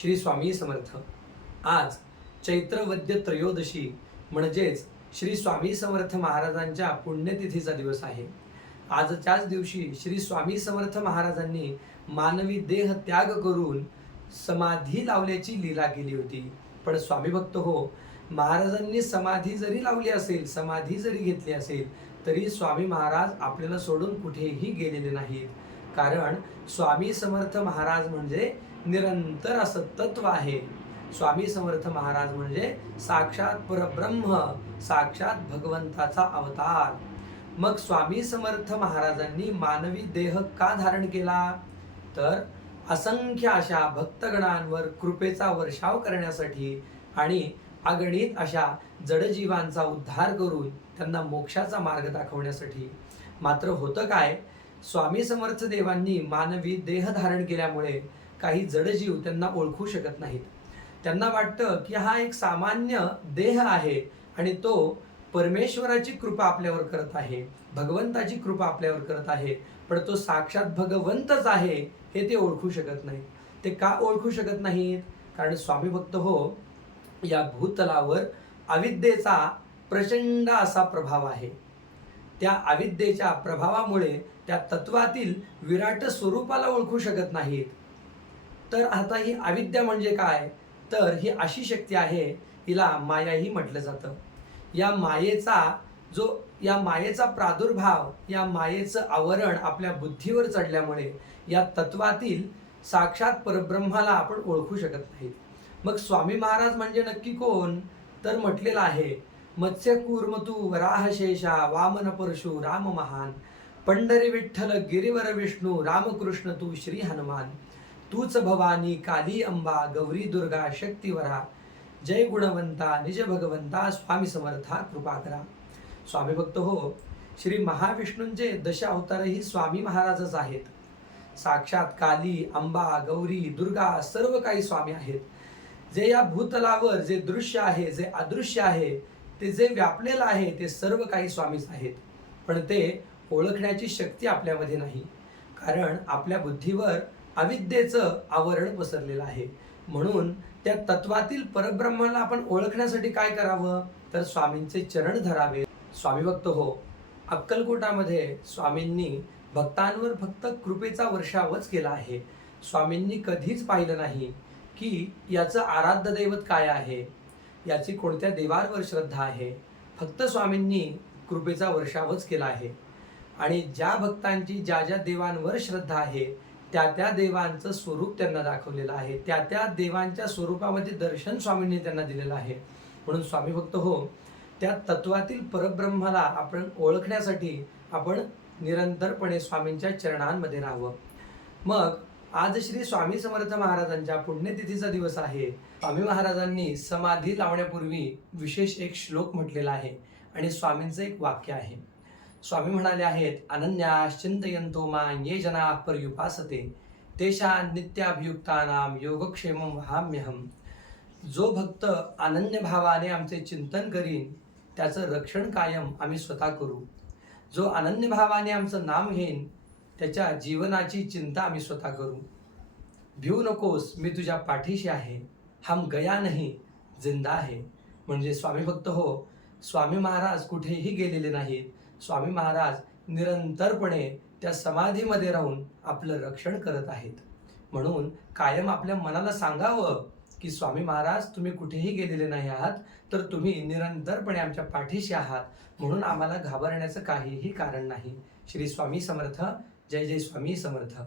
श्री स्वामी समर्थ. आज चैत्र वद्य त्रयोदशी म्हणजेच श्री स्वामी समर्थ महाराजांच्या पुण्यतिथीचा दिवस आहे. आजच्याच दिवशी श्री स्वामी समर्थ महाराजांनी मानवी देह त्याग करून समाधी लावल्याची लीला केली होती. पण स्वामी भक्त हो महाराजांनी समाधी जरी लावली असेल समाधी जरी घेतली असेल तरी स्वामी महाराज आपल्याला सोडून कुठेही गेलेले नाहीत. कारण स्वामी समर्थ महाराज म्हणजे निरंतर असं तत्व आहे. स्वामी समर्थ महाराज म्हणजे साक्षात परब्रह्म साक्षात भगवंताचा अवतार. मग स्वामी समर्थ महाराजांनी मानवी देह का धारण केला? तर असंख्य अशा भक्तगणांवर कृपेचा वर्षाव करण्यासाठी आणि अगणित अशा जडजीवांचा उद्धार करून त्यांना मोक्षाचा मार्ग दाखवण्यासाठी. मात्र होतं काय? स्वामी समर्थ देवांनी मानवी देह धारण केल्यामुळे काही जडजीव त्यांना ओळखू शकत नाहीत. त्यांना वाटतं की हा एक सामान्य देह आहे आणि तो परमेश्वराची कृपा आपल्यावर करत आहे भगवंताची कृपा आपल्यावर करत आहे पण तो साक्षात भगवंतच आहे हे ते ओळखू शकत नाही ते का ओळखू शकत नाहीत? कारण स्वामी भक्त हो या भूतलावर अविद्येचा प्रचंड असा प्रभाव आहे. त्या अविद्येच्या प्रभावामुळे त्या तत्वातील विराट स्वरूपाला ओळखू शकत नाहीत. तर आता ही अविद्या म्हणजे काय? तर ही अशी शक्ती आहे हिला मायाही म्हटलं जातं. या मायेचा जो या मायेचा प्रादुर्भाव या मायेचं आवरण आपल्या बुद्धीवर चढल्यामुळे या तत्वातील साक्षात परब्रह्माला आपण ओळखू शकत नाहीत. मग स्वामी महाराज म्हणजे नक्की कोण? तर म्हटलेलं आहे मत्स्य कूर्मतू वराहशेषा वामन परशु राम महान. पंढरी विठ्ठल गिरिवर विष्णू रामकृष्ण तू श्री हनुमान. तूच भवानी काली अंबा गौरी दुर्गा शक्तिवरा जय गुणवंता निज भगवंता स्वामी समर्था कृपा करा. स्वामी भक्त हो श्री महाविष्णूंचे दशावतारही स्वामी महाराजच आहेत. साक्षात काली अंबा गौरी दुर्गा सर्व काही स्वामी आहेत. जे या भूतलावर जे दृश्य आहे जे अदृश्य आहे ते जे व्यापलेलं आहे ते सर्व काही स्वामीच आहेत. पण ते ओळखण्याची शक्ती आपल्यामध्ये नाही. कारण आपल्या बुद्धीवर अविद्येचं आवरण पसरलेलं आहे. म्हणून त्या तत्वातील परब्रह्माला आपण ओळखण्यासाठी काय करावं? तर स्वामींचे चरण धरावे. स्वामी भक्त हो अक्कलकोटामध्ये स्वामींनी भक्तांवर फक्त कृपेचा वर्षावच केला आहे. स्वामींनी कधीच पाहिलं नाही की याचं आराध्य दैवत काय आहे? याची कोणत्या देवांवर श्रद्धा आहे? फक्त स्वामींनी कृपेचा वर्षावच केला आहे. आणि ज्या भक्तांची ज्या ज्या देवांवर श्रद्धा आहे त्या त्या देवांचं स्वरूप त्यांना दाखवलेलं आहे. त्या त्या देवांच्या स्वरूपामध्ये दर्शन स्वामींनी त्यांना दिलेलं आहे. म्हणून स्वामी भक्त हो त्या तत्वातील परब्रह्माला आपण ओळखण्यासाठी आपण निरंतरपणे स्वामींच्या चरणांमध्ये राहावं. मग आज श्री स्वामी समर्थ महाराजांच्या पुण्यतिथीचा दिवस आहे. स्वामी महाराजांनी समाधी लावण्यापूर्वी विशेष एक श्लोक म्हटलेला आहे आणि स्वामींचं एक वाक्य आहे. स्वामी म्हणाले आहेत अनन्याश्चिंतयंतो मा ये जना पर्युपासते। तेषा नित्याभियुक्तानाम योगक्षेमं वहाम्यहम जो भक्त अनन्य भावाने आमचे चिंतन करीन त्याचं रक्षण कायम आम्ही स्वतः करू। जो अनन्य भावाने आमचं नाम घेईन त्याच्या जीवनाची चिंता आम्ही स्वतः करू। भिऊ नकोस मी तुझ्या पाठीशी आहे। हम गया नाही जिंदा आहे म्हणजे स्वामी भक्त हो स्वामी महाराज कुठेही गेलेले नाहीत। स्वामी महाराज निरंतरपणे त्या समाधीमध्ये राहून आपलं रक्षण करत आहेत. म्हणून कायम आपल्या मनाला सांगावं की स्वामी महाराज तुम्ही कुठेही गेलेले नाही आहात तर तुम्ही निरंतरपणे आमच्या पाठीशी आहात. म्हणून आम्हाला घाबरण्याचं काहीही कारण नाही. श्री स्वामी समर्थ. जय जय स्वामी समर्थ.